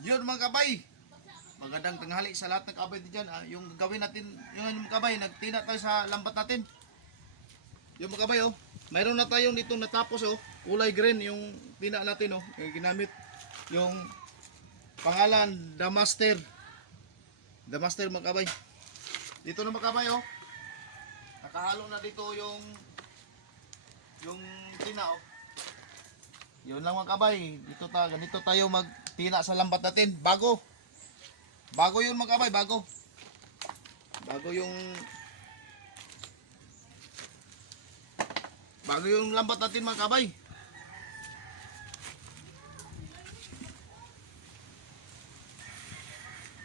Yun mga kabay. Magandang tanghali sa lahat ng kabay dyan. Yung gagawin natin, yung mga kabay, nagtina tayo sa lambat natin. Yung mga kabay, oh. Mayroon na tayong dito natapos, oh. Kulay green yung tina natin, oh. Yung ginamit. Yung pangalan, The Master. The Master mga kabay. Dito na mga kabay, oh. Nakahalo na dito yung tina, oh. Yun lang mga kabay. Ganito tayo magtina sa lambat natin. Bago yun mga kabay, bago. Bago yung lambat natin mga kabay.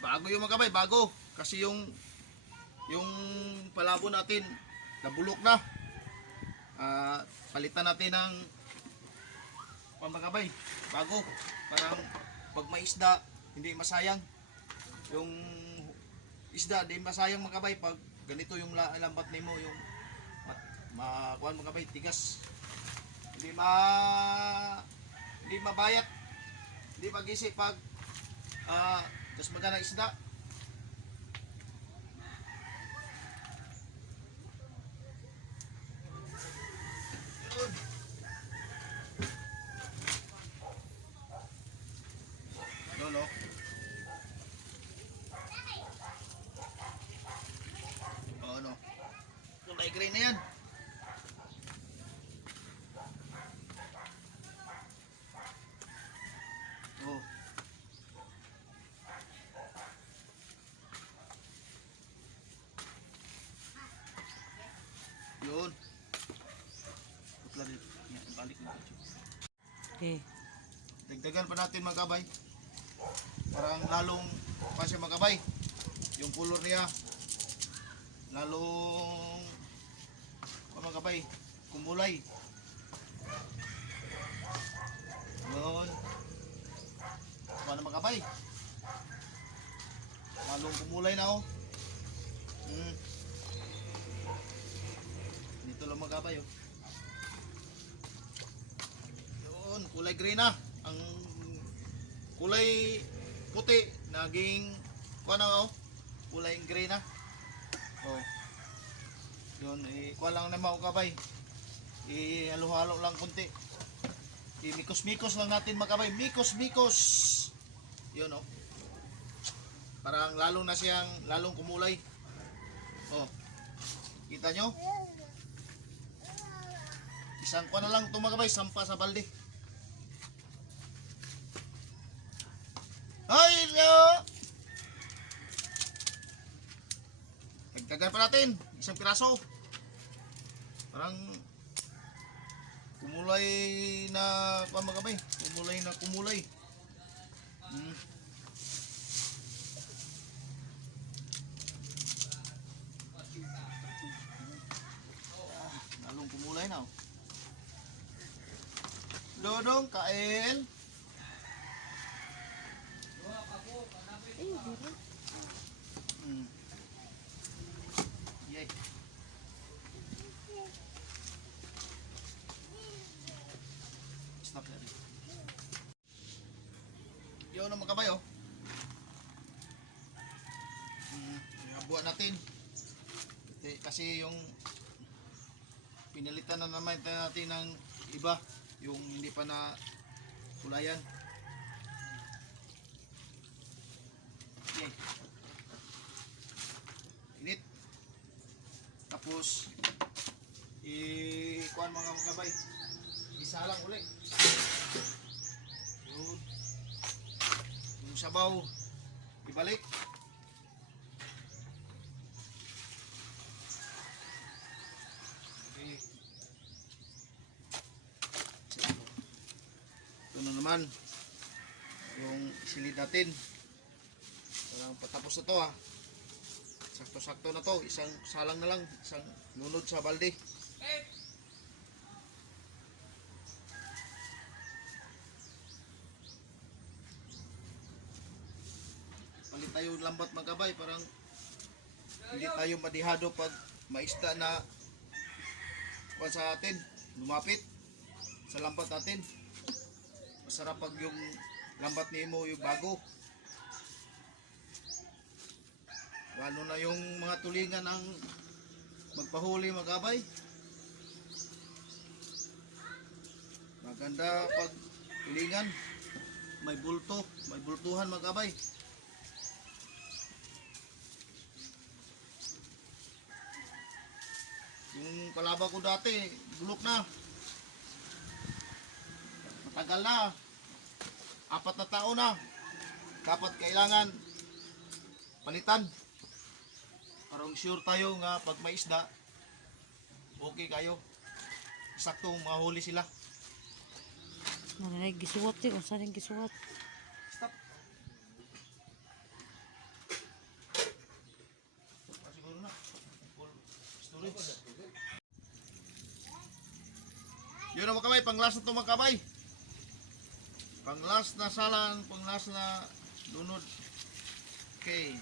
Bago yung mga kabay, bago. Kasi yung palabo natin nabulok na. Palitan natin ng mga kabay, bago. Parang pag may isda, hindi masayang. Yung isda, di masayang mga kabay pag ganito yung lambat nimo, yung kuan mga kabay, tigas. Hindi mabayat. Hindi pag-isip pag tas magana isda. No. Oo, no. Kulay green na yan. Oh. Yun. Putla dito. Yan, balik na dito. Okay. Dagdagan pa natin mga kabay. Parang lalong pa siya mga kabay. Yung color niya lalong mga kabay, kumulay. Yun. Ano mga kabay? Lalong kumulay na, oh. Dito lang mga kabay, oh. Yun, kulay green na. Ang kulay puti naging oh, kulay green na. Oh. Yun, kuha lang na mga kabay. Halo-halo lang kunti. Mikos-mikos lang natin mga kabay. Mikos-mikos. Yun, oh. Parang lalong na siyang lalong kumulay. Oh. Kita nyo? Isang kuha na lang ito mga kabay, sampa sa balde. Ay, dagdagan pa natin isang piraso. Parang kumulay na mga kabay, kumulay. Lalong kumulay na, oh. Dodong, kael. Yay. Stop na rin. Yun ang mga kabay, oh. Buwan natin. Kasi yung pinalitan na naman natin ng iba, yung hindi pa na kulayan. Okay. Init. Tapos kuan mga kabay. Isa lang uli. Yung sabaw ibalik. Okay. Ito na naman yung silid natin. Parang patapos na to, ha. Sakto-sakto na to. Isang salang na lang. Isang nunod sa balde. Palit tayo lambat mga kabay. Parang hindi tayo madihado pag maista na sa atin. Lumapit sa lambat natin. Masarap pag yung lambat ni mo yung bago. Lalo na yung mga tulingan ang magpahuli mga kabay. Maganda pag tulingan. May bulto, may bultuhan mga kabay. Yung palaba ko dati, bulok na. Matagal na. 4 na taon na. Dapat kailangan palitan. Parang sure tayo nga pag may isda, okay kayo. Sakto mahuli sila. Nanay gisuwat di kung saan yung gisuwat. Stop. Siguro na. Full storage. Yun ang mga kabay, pang last na ito mga kabay. Pang last na salan, pang last na lunod. Okay.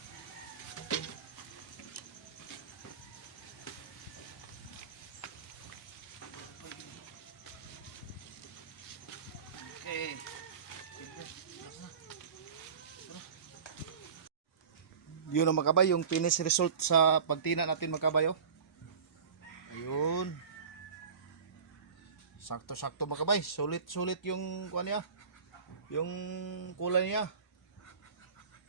Okay. Yun ang mga kabay, yung finish result sa pagtina natin mga kabay. Oh. Ayun. Sakto-sakto mga kabay. Sulit-sulit yung kuha niya. Yung kulay niya.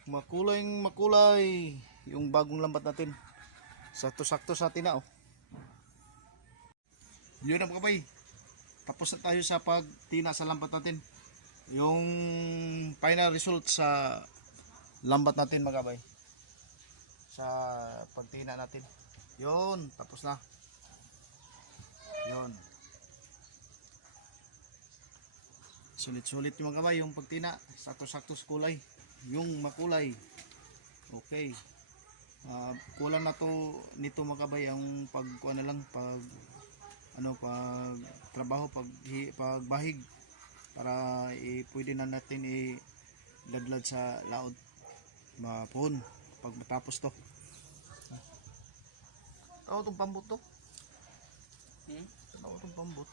Makulay yung bagong lambat natin. Sakto-sakto sa tina. Oh. Yun ang mga kabay. Tapos na tayo sa pagtina sa lambat natin. Yung final result sa lambat natin mga kabay. Sa pagtina natin. Yun, tapos na. Yun. Sulit-sulit yung mga kabay, yung pagtina. Sakto-sakto sa kulay. Yung makulay. Okay. Kulang na to nito mga kabay ang pag ano lang pag trabaho pag bahig para pwede na natin iladlad sa laod mapon pag matapos to. Tao tong pambot to. Tanaw tong pambot.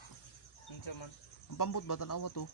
Ang pambot ba tanawa to?